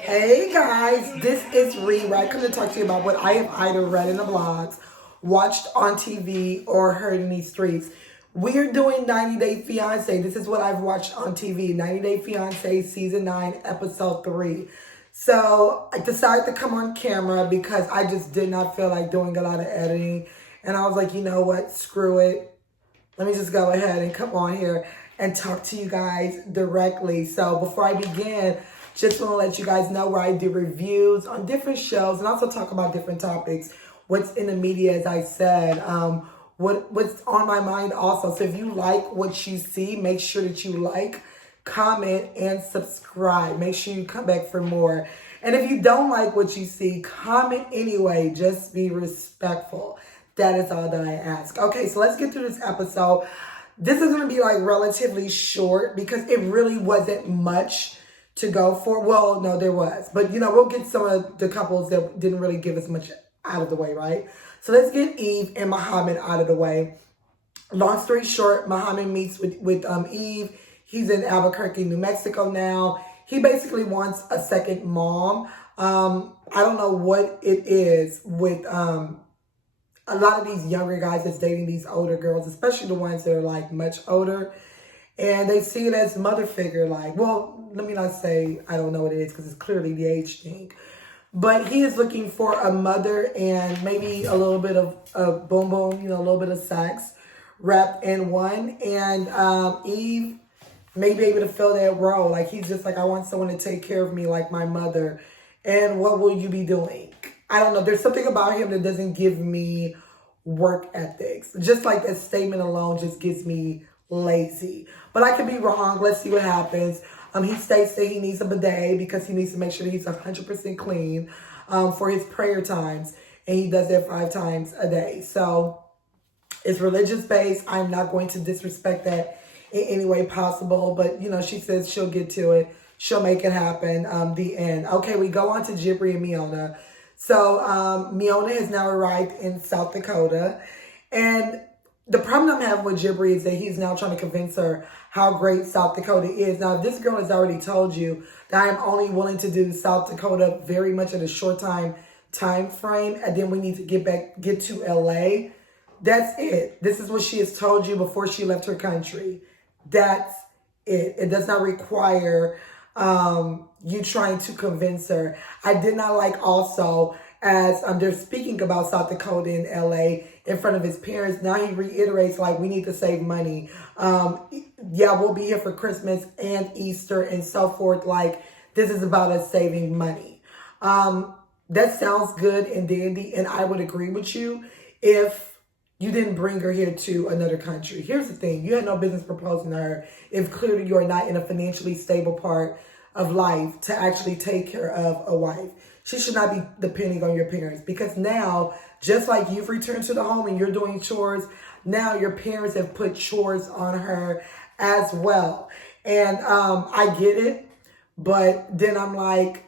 Hey guys, this is Ree, where I come to talk to you about what I have either read in the blogs, watched on TV, or heard in these streets. We're doing 90 Day Fiancé. This is what I've watched on TV. 90 Day Fiancé Season 9, Episode 3. So I decided to come on camera because I just did not feel like doing a lot of editing. And I was like, you know what? Screw it. Let me just go ahead and come on here and talk to you guys directly. So before I begin, just want to let you guys know where I do reviews on different shows and also talk about different topics. What's in the media, as I said. What's on my mind also. So if you like what you see, make sure that you like, comment, and subscribe. Make sure you come back for more. And if you don't like what you see, comment anyway. Just be respectful. That is all that I ask. Okay, so let's get through this episode. This is going to be like relatively short because it really wasn't much to go for. Well, no, there was. But, you know, we'll get some of the couples that didn't really give us much out of the way, right? So let's get Eve and Muhammad out of the way. Long story short, Muhammad meets with Eve. He's in Albuquerque, New Mexico now. He basically wants a second mom. I don't know what it is with a lot of these younger guys that's dating these older girls, especially the ones that are like much older. And they see it as mother figure, like, well, let me not say I don't know what it is because it's clearly the age thing. But he is looking for a mother and maybe a little bit of boom boom, you know, a little bit of sex wrapped in one. And Eve may be able to fill that role. Like, he's just like, I want someone to take care of me like my mother. And what will you be doing? I don't know. There's something about him that doesn't give me work ethics. Just like that statement alone just gives me lazy. But I could be wrong. Let's see what happens. He states that he needs a bidet because he needs to make sure that he's 100% clean for his prayer times. And he does that 5 times a day. So it's religious based. I'm not going to disrespect that in any way possible. But, you know, she says she'll get to it. She'll make it happen. The end. Okay, we go on to Jibri and Miona. So Miona has now arrived in South Dakota. And the problem I'm having with Jibri is that he's now trying to convince her how great South Dakota is. Now, this girl has already told you that I am only willing to do South Dakota very much in a short time frame, and then we need to get to LA. That's it. This is what she has told you before she left her country. That's it. It does not require you trying to convince her. I did not like also as they're speaking about South Dakota and LA in front of his parents. Now he reiterates like, we need to save money. Yeah, we'll be here for Christmas and Easter and so forth. Like, this is about us saving money. That sounds good and dandy, and I would agree with you if you didn't bring her here to another country. Here's the thing. You had no business proposing to her if clearly you are not in a financially stable part of life to actually take care of a wife. She should not be depending on your parents, because now, just like you've returned to the home and you're doing chores, now your parents have put chores on her as well. And I get it, but then I'm like,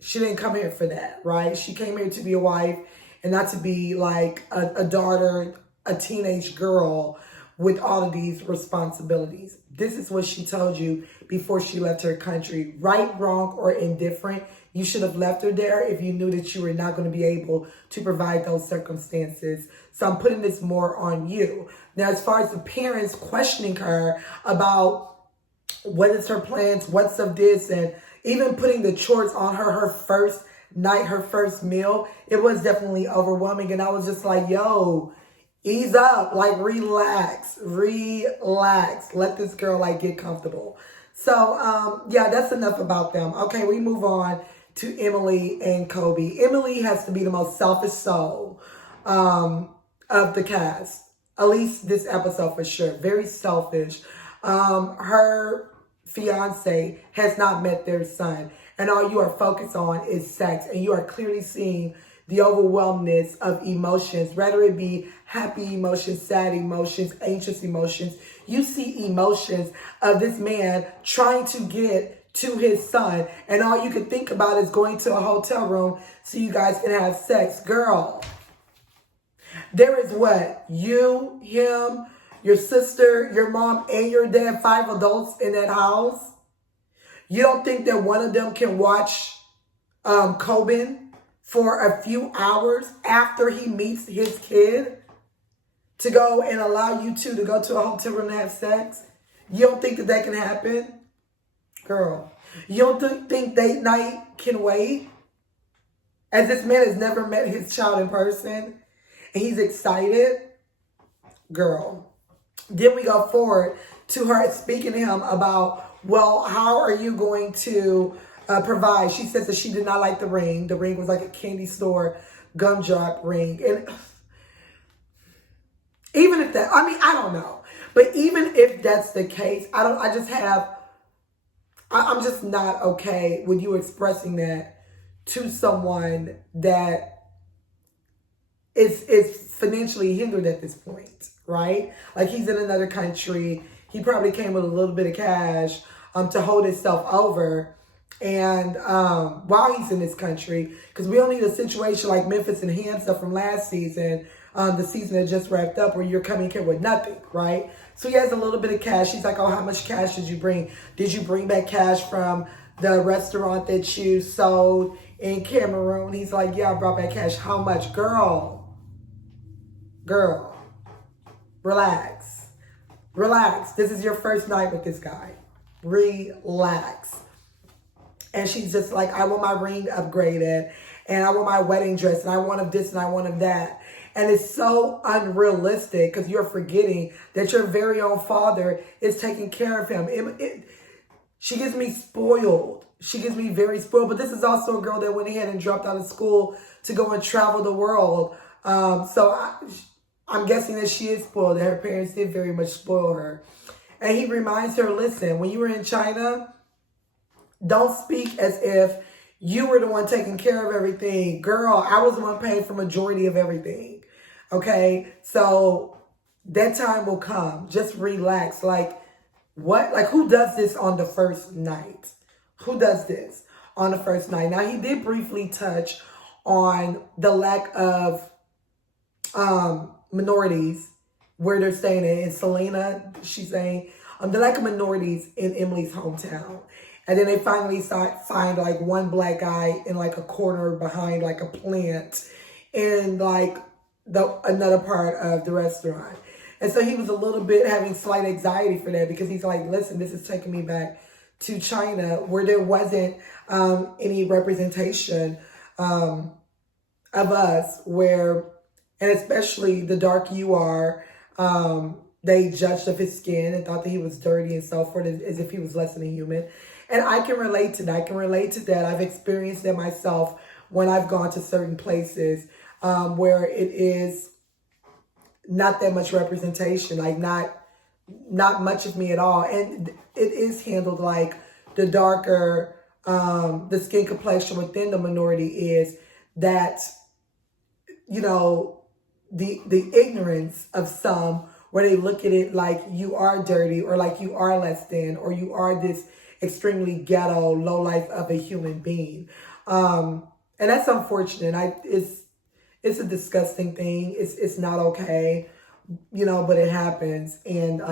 she didn't come here for that, right? She came here to be a wife and not to be like a daughter, a teenage girl with all of these responsibilities. This is what she told you before she left her country. Right, wrong, or indifferent, you should have left her there if you knew that you were not going to be able to provide those circumstances. So I'm putting this more on you. Now, as far as the parents questioning her about what is her plans, what's of this, and even putting the chores on her first night, her first meal, it was definitely overwhelming. And I was just like, yo, ease up, like relax. Let this girl like get comfortable. So, yeah, that's enough about them. Okay, we move on to Emily and Kobe. Emily has to be the most selfish soul of the cast. At least this episode for sure. Very selfish. Her fiance has not met their son, and all you are focused on is sex, and you are clearly seeing the overwhelmness of emotions, whether it be happy emotions, sad emotions, anxious emotions. You see emotions of this man trying to get to his son, and all you can think about is going to a hotel room so you guys can have sex. Girl, there is what? You, him, your sister, your mom, and your dad, 5 adults in that house. You don't think that one of them can watch Coben for a few hours after he meets his kid to go and allow you two to go to a hotel room and have sex? You don't think that that can happen? Girl, you don't think date night can wait? As this man has never met his child in person and he's excited? Girl. Then we go forward to her speaking to him about, well, how are you going to provide? She says that she did not like the ring. The ring was like a candy store gumdrop ring. And even if that, I mean, I don't know. But even if that's the case, I'm just not okay with you expressing that to someone that is financially hindered at this point, right? Like, he's in another country. He probably came with a little bit of cash to hold himself over. And while he's in this country, because we don't need a situation like Memphis and Hamza from last season, the season that just wrapped up, where you're coming here with nothing, right? So he has a little bit of cash. He's like, oh, how much cash did you bring? Did you bring back cash from the restaurant that you sold in Cameroon? He's like, yeah, I brought back cash. How much? Girl, relax. This is your first night with this guy. Relax. And she's just like, I want my ring upgraded, and I want my wedding dress, and I want of this, and I want of that. And it's so unrealistic, because you're forgetting that your very own father is taking care of him. She gets me spoiled. She gets me very spoiled. But this is also a girl that went ahead and dropped out of school to go and travel the world. I'm guessing that she is spoiled, that her parents did very much spoil her. And he reminds her, listen, when you were in China, don't speak as if you were the one taking care of everything. Girl, I was the one paying for majority of everything. Okay? So that time will come. Just relax. Like, what? Like, who does this on the first night? Who does this on the first night? Now, he did briefly touch on the lack of minorities where they're staying in Selena, she's saying, the lack of minorities in Emily's hometown. And then they finally find like one black guy in like a corner behind like a plant in like another part of the restaurant. And so he was a little bit having slight anxiety for that, because he's like, listen, this is taking me back to China, where there wasn't any representation of us, where, and especially the dark you are, they judged of his skin and thought that he was dirty and so forth, as if he was less than a human. And I can relate to that. I've experienced that myself when I've gone to certain places where it is not that much representation, like not much of me at all. And it is handled like the darker the skin complexion within the minority is, that, you know, the ignorance of some, where they look at it like you are dirty, or like you are less than, or you are this extremely ghetto, low life of a human being. And that's unfortunate. It's a disgusting thing. It's not okay, you know, but it happens. And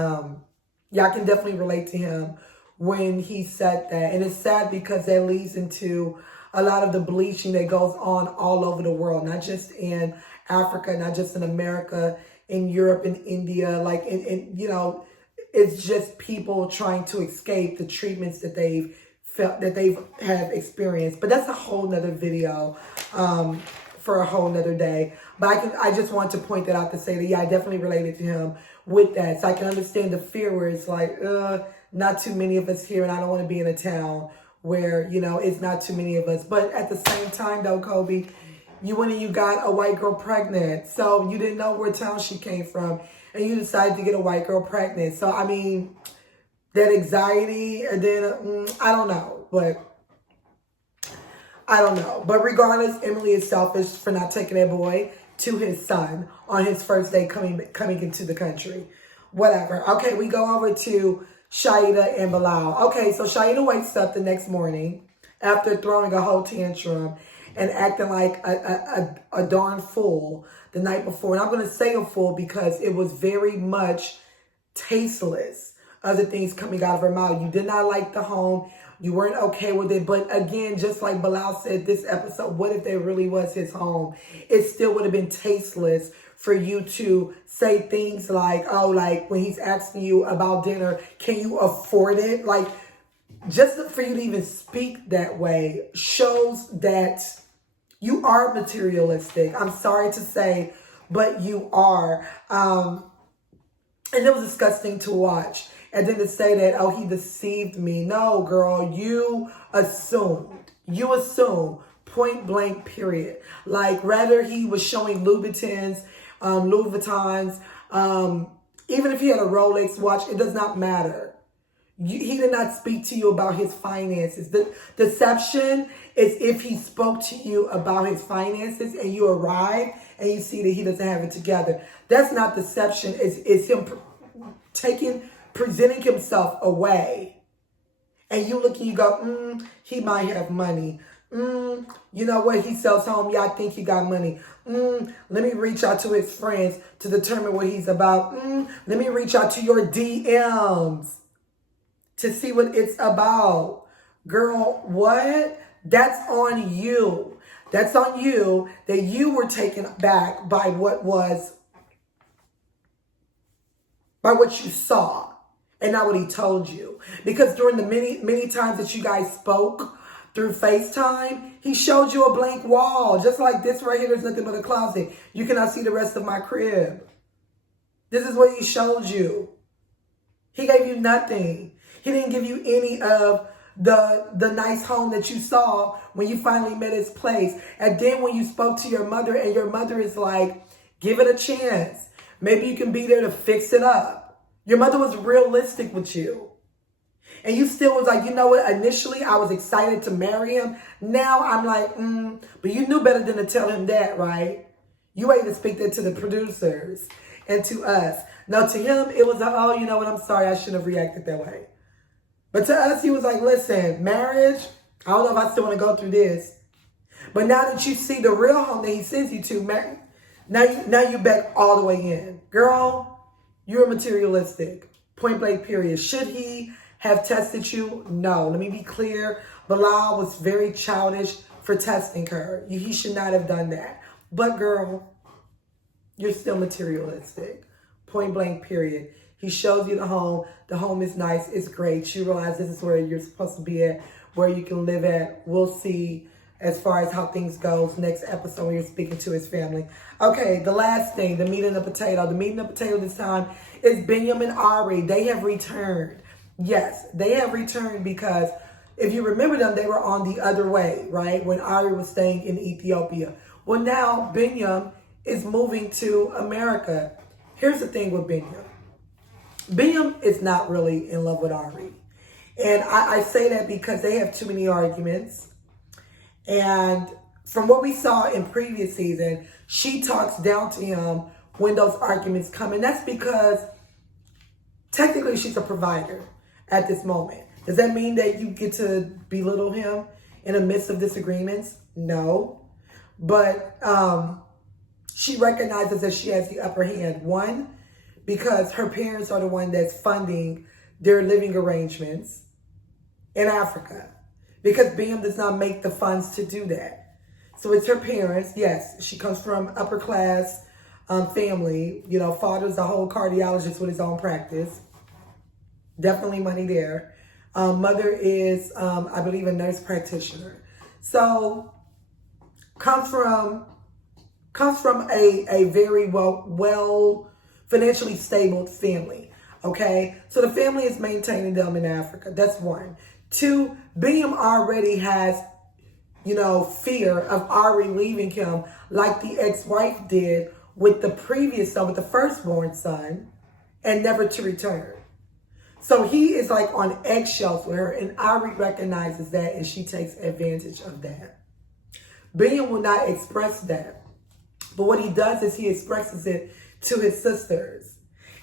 yeah, I can definitely relate to him when he said that. And it's sad, because that leads into a lot of the bleaching that goes on all over the world, not just in Africa, not just in America, in Europe, in India, like, in you know, it's just people trying to escape the treatments that they've felt, that they've have experienced. But that's a whole nother video for a whole nother day. But I just want to point that out to say that, yeah, I definitely related to him with that. So I can understand the fear where it's like, not too many of us here, and I don't want to be in a town where, you know, it's not too many of us. But at the same time, though, Kobe, you went and you got a white girl pregnant. So you didn't know where town she came from, and you decided to get a white girl pregnant. So, I mean, that anxiety, and then, I don't know. But regardless, Emily is selfish for not taking that boy to his son on his first day coming into the country. Whatever. Okay, we go over to Shaina and Bilal. Okay, so Shaina wakes up the next morning after throwing a whole tantrum and acting like a darn fool the night before. And I'm going to say a fool because it was very much tasteless, other things coming out of her mouth. You did not like the home. You weren't okay with it. But again, just like Bilal said this episode, what if it really was his home? It still would have been tasteless for you to say things like, oh, like when he's asking you about dinner, can you afford it? Like, just for you to even speak that way shows that you are materialistic. I'm sorry to say, but you are. And it was disgusting to watch. And then to say that, oh, he deceived me. No, girl, you assumed. You assumed. Point blank, period. Like, rather he was showing Louis Vuittons, even if he had a Rolex watch, it does not matter. He did not speak to you about his finances. The deception is if he spoke to you about his finances and you arrive and you see that he doesn't have it together. That's not deception. It's him presenting himself away. And you look and you go, he might have money. You know what? He sells home. Yeah, I think he got money. Let me reach out to his friends to determine what he's about. Let me reach out to your DMs to see what it's about. Girl, what? That's on you. That's on you that you were taken back by what you saw and not what he told you. Because during the many times that you guys spoke through FaceTime, he showed you a blank wall. Just like this right here, there's nothing but a closet. You cannot see the rest of my crib. This is what he showed you. He gave you nothing. He didn't give you any of the nice home that you saw when you finally met his place. And then when you spoke to your mother and your mother is like, give it a chance. Maybe you can be there to fix it up. Your mother was realistic with you. And you still was like, you know what? Initially, I was excited to marry him. Now I'm like, but you knew better than to tell him that, right? You waited to speak that to the producers and to us. Now to him, it was like, oh, you know what? I'm sorry. I shouldn't have reacted that way. But to us, he was like, listen, marriage, I don't know if I still want to go through this. But now that you see the real home that he sends you to, now you back all the way in. Girl, you're materialistic. Point blank, period. Should he have tested you? No. Let me be clear. Bilal was very childish for testing her. He should not have done that. But girl, you're still materialistic. Point blank, period. He shows you the home. The home is nice. It's great. You realize this is where you're supposed to be at, where you can live at. We'll see as far as how things goes next episode when you're speaking to his family. Okay, the last thing, the meat and the potato. The meat and the potato this time is Binyam and Ari. They have returned. Yes, they have returned because if you remember them, they were on the other way, right? When Ari was staying in Ethiopia. Well, now Binyam is moving to America. Here's the thing with Binyam. Binyam is not really in love with Ari. And I say that because they have too many arguments. And from what we saw in previous season, she talks down to him when those arguments come. And that's because technically she's a provider at this moment. Does that mean that you get to belittle him in the midst of disagreements? No. But she recognizes that she has the upper hand. One, because her parents are the one that's funding their living arrangements in Africa. Because Binyam does not make the funds to do that. So it's her parents. Yes, she comes from upper class family. You know, father's a whole cardiologist with his own practice. Definitely money there. Mother is, I believe, a nurse practitioner. So comes from a very well financially stable family. Okay, so the family is maintaining them in Africa. That's one. Two, Binyam already has, fear of Ari leaving him like the ex-wife did with the previous son, with the firstborn son, and never to return. So he is like on eggshells with her, and Ari recognizes that, and she takes advantage of that. Binyam will not express that, but what he does is he expresses it to his sisters.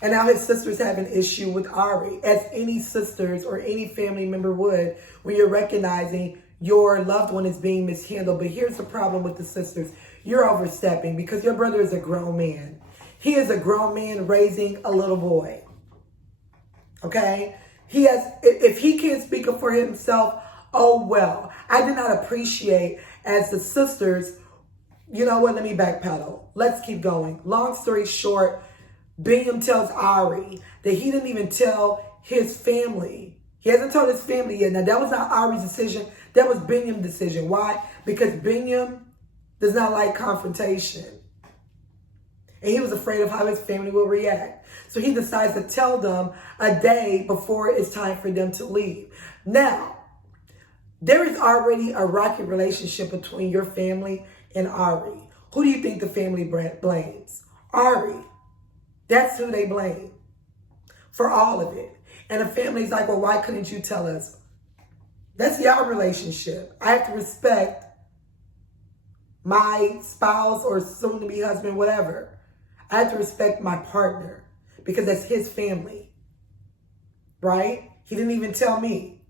And now his sisters have an issue with Ari, as any sisters or any family member would when you're recognizing your loved one is being mishandled. But here's the problem with the sisters. You're overstepping because your brother is a grown man. He is a grown man raising a little boy. Okay? If he can't speak up for himself, Oh, well, I did not appreciate as the sisters, you know what, let me backpedal. Let's keep going. Long story short, Binyam tells Ari that he didn't even tell his family. He hasn't told his family yet. Now, that was not Ari's decision. That was Binyam's decision. Why? Because Binyam does not like confrontation. And he was afraid of how his family will react. So he decides to tell them a day before it's time for them to leave. Now, there is already a rocky relationship between your family and Ari. Who do you think the family blames? Ari. That's who they blame for all of it. And the family's like, well, why couldn't you tell us? That's your relationship. I have to respect my spouse or soon-to-be husband, whatever. I have to respect my partner because that's his family, right? He didn't even tell me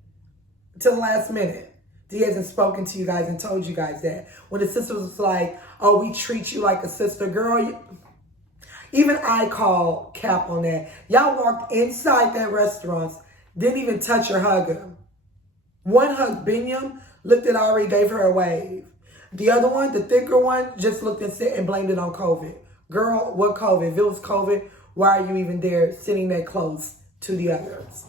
until the last minute. He hasn't spoken to you guys and told you guys that. When the sister was like, oh, we treat you like a sister, girl. Even I call cap on that. Y'all walked inside that restaurant, didn't even touch or hug him. One hug, Binyam, looked at Ari, gave her a wave. The other one, the thicker one, just looked and blamed it on COVID. Girl, what COVID? If it was COVID, why are you even there sitting that close to the others?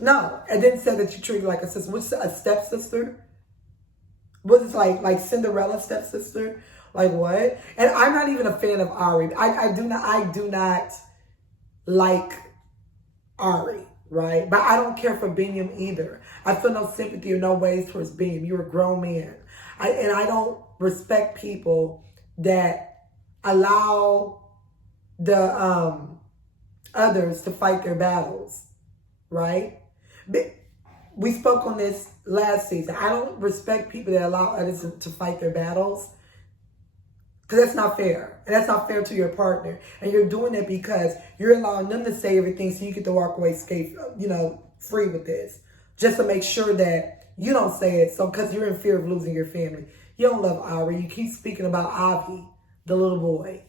No, it didn't say that you treat her like a sister. What's a stepsister? Was it like Cinderella stepsister? Like what? And I'm not even a fan of Ari. I do not like Ari, right? But I don't care for Binyam either. I feel no sympathy or no ways towards Binyam. You're a grown man. And I don't respect people that allow the others to fight their battles, right? We spoke on this last season. I don't respect people that allow others to fight their battles because that's not fair. And that's not fair to your partner. And you're doing it because you're allowing them to say everything so you get to walk away free with this. Just to make sure that you don't say it. So because you're in fear of losing your family. You don't love Ari. You keep speaking about Avi, the little boy.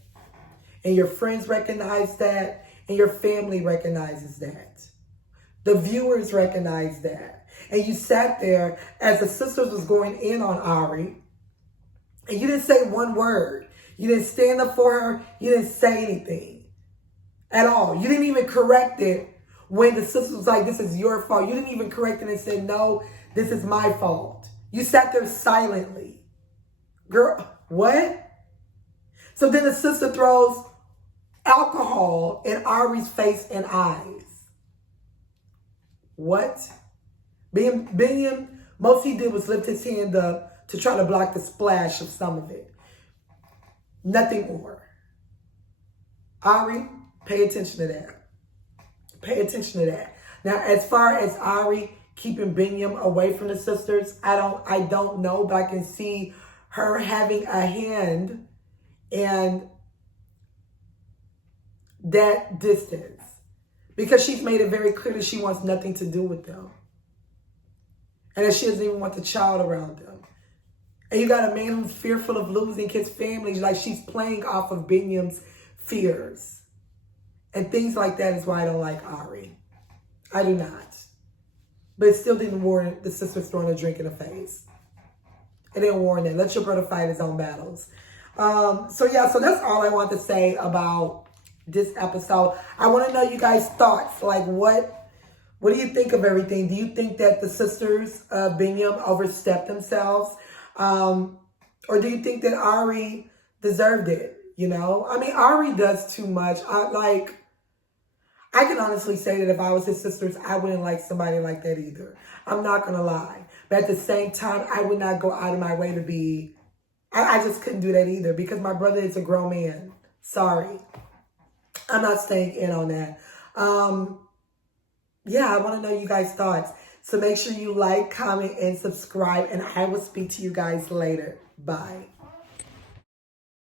And your friends recognize that. And your family recognizes that. The viewers recognize that. And you sat there as the sisters was going in on Ari. And you didn't say one word. You didn't stand up for her. You didn't say anything at all. You didn't even correct it when the sister was like, this is your fault. You didn't even correct it and say, no, this is my fault. You sat there silently. Girl, what? So then the sister throws alcohol in Ari's face and eyes. What? Binyam, most he did was lift his hand up to try to block the splash of some of it. Nothing more. Ari, pay attention to that. Pay attention to that. Now, as far as Ari keeping Binyam away from the sisters, I don't know, but I can see her having a hand in that distance because she's made it very clear that she wants nothing to do with them and that she doesn't even want the child around them. And you got a man who's fearful of losing his family, like she's playing off of Binyam's fears and things like that. Is why I don't like Ari. I do not. But it still didn't warrant the sisters throwing a drink in the face. It didn't warrant it. Let your brother fight his own battles. So that's all I want to say about this episode. I want to know you guys' thoughts. Like, what do you think of everything? Do you think that the sisters of Binyam overstepped themselves? Or do you think that Ari deserved it? You know? I mean, Ari does too much. I can honestly say that if I was his sisters, I wouldn't like somebody like that either. I'm not going to lie. But at the same time, I would not go out of my way to be... I just couldn't do that either because my brother is a grown man. Sorry. I'm not staying in on that. I want to know you guys' thoughts. So make sure you like, comment, and subscribe. And I will speak to you guys later. Bye.